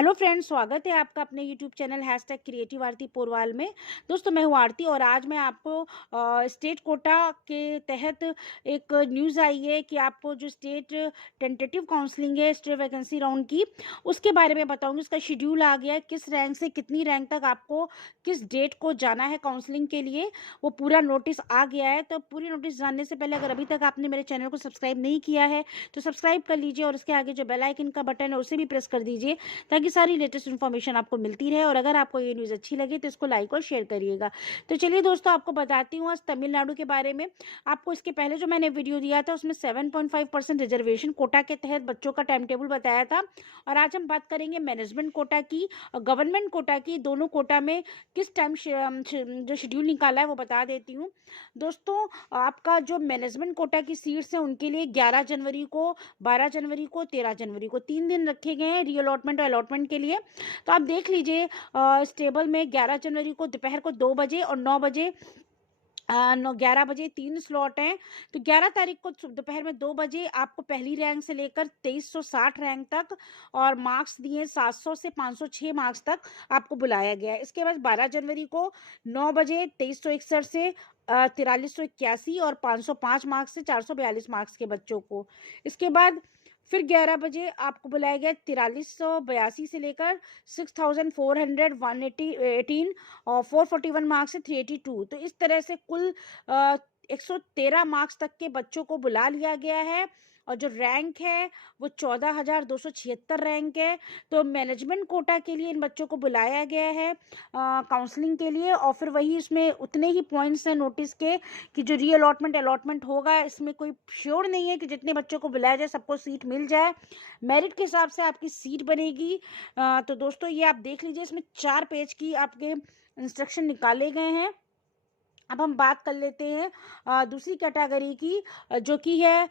Hello friends, स्वागत है आपका अपने यूट्यूब चैनल #क्रिएटिव आरती पोरवाल में। दोस्तों, मैं हूँ आरती और आज मैं आपको स्टेट कोटा के तहत एक न्यूज़ आई है कि आपको जो स्टेट टेंटेटिव काउंसलिंग है स्टेट वैकेंसी राउंड की, उसके बारे में बताऊंगी। उसका शेड्यूल आ गया है, किस रैंक से कितनी रैंक तक आपको किस डेट को जाना है काउंसलिंग के लिए, वो पूरा नोटिस आ गया है। तो पूरी नोटिस जानने से पहले अगर अभी तक आपने मेरे चैनल को सब्सक्राइब नहीं किया है तो सब्सक्राइब कर लीजिए और उसके आगे जो बेल आइकन का बटन है उसे भी प्रेस कर दीजिए ताकि सारी लेटेस्ट इन्फॉर्मेशन आपको मिलती रहे। और अगर आपको ये न्यूज़ अच्छी लगे तो इसको लाइक और शेयर करिएगा। तो चलिए दोस्तों, आपको बताती हूँ आज तमिलनाडु के बारे में। आपको इसके पहले जो मैंने वीडियो दिया था उसमें 7.5% रिजर्वेशन कोटा के तहत बच्चों का टाइम टेबल बताया था। और आज हम बात करेंगे मैनेजमेंट कोटा की और गवर्नमेंट कोटा की। दोनों कोटा में किस टाइम जो शेड्यूल निकाला है वो बता देती हूँ। दोस्तों, आपका जो मैनेजमेंट कोटा की सीट्स हैं उनके लिए 11 जनवरी को, 12 जनवरी को, 13 जनवरी को 3 दिन रखे गए हैं री अलॉटमेंट और अलॉटमेंट के लिए। तो आप देख लीजिए, इस टेबल में 11 जनवरी को दोपहर को 2 बजे और 9 बजे 11 बजे 3 स्लॉट हैं। तो 11 तारीख को दोपहर में 2 बजे आपको पहली रैंक से लेकर 2360 रैंक तक और मार्क्स दिए 700 से 506 मार्क्स तक आपको बुलाया गया है। इसके बाद 12 जनवरी को 9 बजे 2361 से 4381 और 505 मार्क्स से 442 मार्क्स के बच्चों को। इसके बाद फिर 11 बजे आपको बुलाया गया 4382 से लेकर 6400 118 और 441 मार्क्स से 382। तो इस तरह से कुल 113 मार्क्स तक के बच्चों को बुला लिया गया है और जो रैंक है वो 14,276 रैंक है। तो मैनेजमेंट कोटा के लिए इन बच्चों को बुलाया गया है काउंसलिंग के लिए। और फिर वही इसमें उतने ही पॉइंट्स हैं नोटिस के कि जो री अलॉटमेंट होगा, इसमें कोई श्योर नहीं है कि जितने बच्चों को बुलाया जाए सबको सीट मिल जाए। मेरिट के हिसाब से आपकी सीट बनेगी। तो दोस्तों, ये आप देख लीजिए, इसमें 4 पेज की आपके इंस्ट्रक्शन निकाले गए हैं। अब हम बात कर लेते हैं दूसरी कैटेगरी की, जो कि है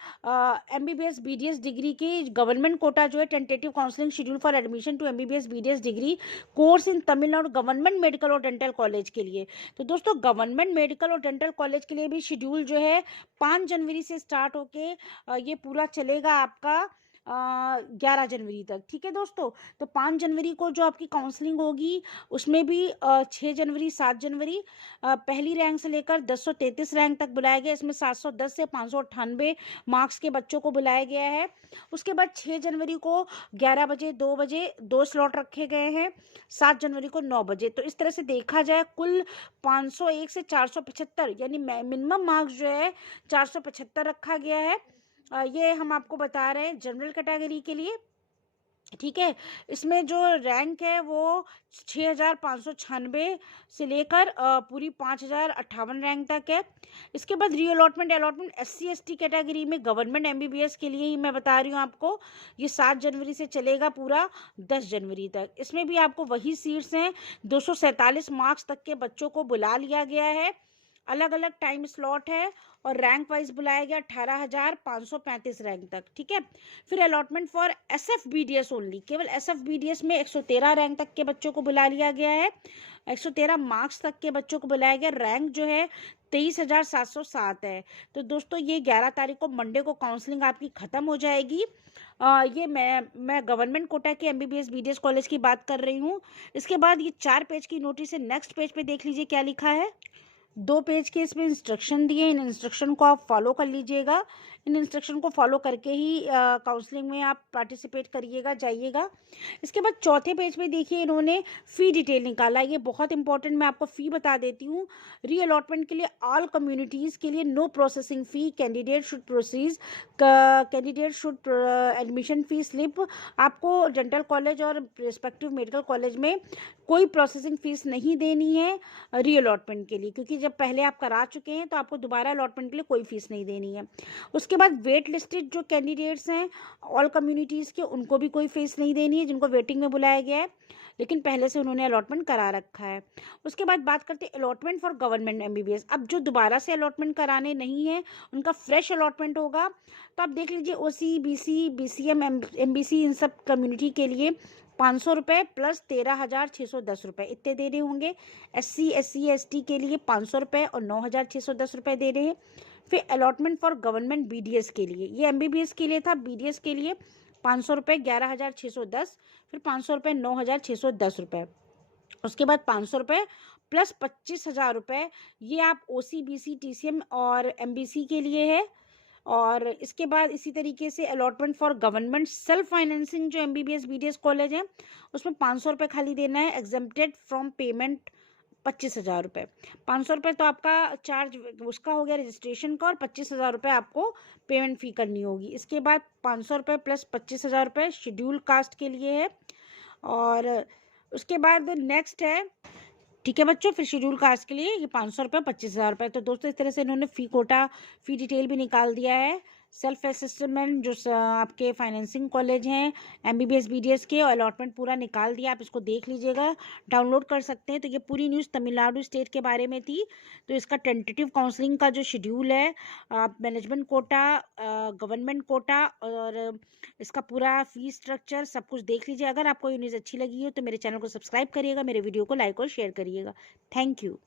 MBBS BDS डिग्री की। गवर्नमेंट कोटा जो है tentative counselling schedule for admission to MBBS BDS degree course in Tamil Nadu government medical और डेंटल कॉलेज के लिए। तो दोस्तों, गवर्नमेंट मेडिकल और डेंटल कॉलेज के लिए भी शेड्यूल जो है 5 जनवरी से स्टार्ट होके ये पूरा चलेगा आपका 11 जनवरी तक। ठीक है दोस्तों, तो 5 जनवरी को जो आपकी काउंसलिंग होगी उसमें भी 6 जनवरी 7 जनवरी पहली रैंक से लेकर 1033 रैंक तक बुलाया गया। इसमें 710 से 598 मार्क्स के बच्चों को बुलाया गया है। उसके बाद 6 जनवरी को 11 बजे 2 बजे 2 स्लॉट रखे गए हैं। 7 जनवरी को 9 बजे। तो इस तरह से देखा जाए कुल 501 से 475 यानी मिनिमम मार्क्स जो है 475 रखा गया है। ये हम आपको बता रहे हैं जनरल कैटेगरी के लिए। ठीक है, इसमें जो रैंक है वो 6596 से लेकर पूरी 5058 रैंक तक है। इसके बाद री अलॉटमेंट SC ST कैटेगरी में गवर्नमेंट MBBS के लिए ही मैं बता रही हूँ आपको, ये 7 जनवरी से चलेगा पूरा 10 जनवरी तक। इसमें भी आपको वही सीट्स हैं, 247 मार्क्स तक के बच्चों को बुला लिया गया है। अलग अलग टाइम स्लॉट है और रैंक वाइज बुलाया गया 18,535 रैंक तक। ठीक है, फिर अलॉटमेंट फॉर SFBDS ओनली, केवल SFBDS में 113 रैंक तक के बच्चों को बुला लिया गया है। 113 मार्क्स तक के बच्चों को बुलाया गया। रैंक जो है 23,707 है। तो दोस्तों, ये 11 तारीख को मंडे को काउंसलिंग आपकी ख़त्म हो जाएगी। ये मैं गवर्नमेंट कोटा के MBBS BDS कॉलेज की बात कर रही हूँ। इसके बाद ये 4 पेज की नोटिस है। नेक्स्ट पेज पे देख लीजिए क्या लिखा है। 2 पेज के इसमें इंस्ट्रक्शन दिए, इन इंस्ट्रक्शन को आप फॉलो कर लीजिएगा। इन इंस्ट्रक्शन को फॉलो करके ही काउंसलिंग में आप पार्टिसिपेट करिएगा, जाइएगा। इसके बाद चौथे पेज पे देखिए, इन्होंने फ़ी डिटेल निकाला। ये बहुत इंपॉर्टेंट, मैं आपको फ़ी बता देती हूँ। री अलॉटमेंट के लिए ऑल कम्युनिटीज़ के लिए no processing fee, candidate should admission fee slip. आपको डेंटल कॉलेज और रिस्पेक्टिव मेडिकल कॉलेज में कोई प्रोसेसिंग फ़ीस नहीं देनी है री अलॉटमेंट के लिए, क्योंकि जब पहले आप करा चुके हैं तो आपको दोबारा अलॉटमेंट के लिए कोई फीस नहीं देनी है। उसके बाद वेट लिस्टेड जो कैंडिडेट्स हैं ऑल कम्युनिटीज़ के, उनको भी कोई फीस नहीं देनी है, जिनको वेटिंग में बुलाया गया है लेकिन पहले से उन्होंने अलॉटमेंट करा रखा है। उसके बाद बात करते हैं अलॉटमेंट फॉर गवर्नमेंट MBBS। अब जो दोबारा से अलॉटमेंट कराने नहीं है उनका फ्रेश अलॉटमेंट होगा। तो आप देख लीजिए, OC BC BCM MBC इन सब कम्युनिटी के लिए 500 रुपये प्लस 13,610 रुपये इतने दे रहे होंगे। SC SC ST के लिए 500 रुपये और 9,610 रुपये दे रहे हैं। फिर अलॉटमेंट फॉर गवर्नमेंट BDS के लिए, ये MBBS के लिए था, BDS के लिए ₹500 11,610, फिर ₹500 ₹9,610। उसके बाद ₹500 प्लस ₹25,000, ये आप ओसीबीसी, टीसीएम और एमबीसी के लिए है। और इसके बाद इसी तरीके से allotment for government self financing जो एमबीबीएस बीडीएस कॉलेज है, उसमें ₹500 खाली देना है, एग्जेम्प्टेड फ्रॉम पेमेंट ₹25,000। ₹500 तो आपका चार्ज उसका हो गया रजिस्ट्रेशन का, और ₹25,000 आपको पेमेंट फ़ी करनी होगी। इसके बाद ₹500 प्लस ₹25,000 शेड्यूल कास्ट के लिए है। और उसके बाद नेक्स्ट है, ठीक है बच्चों, फिर शेड्यूल कास्ट के लिए ये ₹500 ₹25,000। तो दोस्तों इस तरह से इन्होंने फ़ी कोटा, फ़ी डिटेल भी निकाल दिया है। सेल्फ असेसमेंट जो आपके फाइनेंसिंग कॉलेज हैं एमबीबीएस बीडीएस के, और अलॉटमेंट पूरा निकाल दिया, आप इसको देख लीजिएगा, डाउनलोड कर सकते हैं। तो ये पूरी न्यूज़ तमिलनाडु स्टेट के बारे में थी। तो इसका टेंटेटिव काउंसलिंग का जो शेड्यूल है, मैनेजमेंट कोटा, गवर्नमेंट कोटा, और इसका पूरा फीस स्ट्रक्चर सब कुछ देख लीजिए। अगर आपको ये न्यूज़ अच्छी लगी हो तो मेरे चैनल को सब्सक्राइब करिएगा, मेरे वीडियो को लाइक और शेयर करिएगा। Thank you.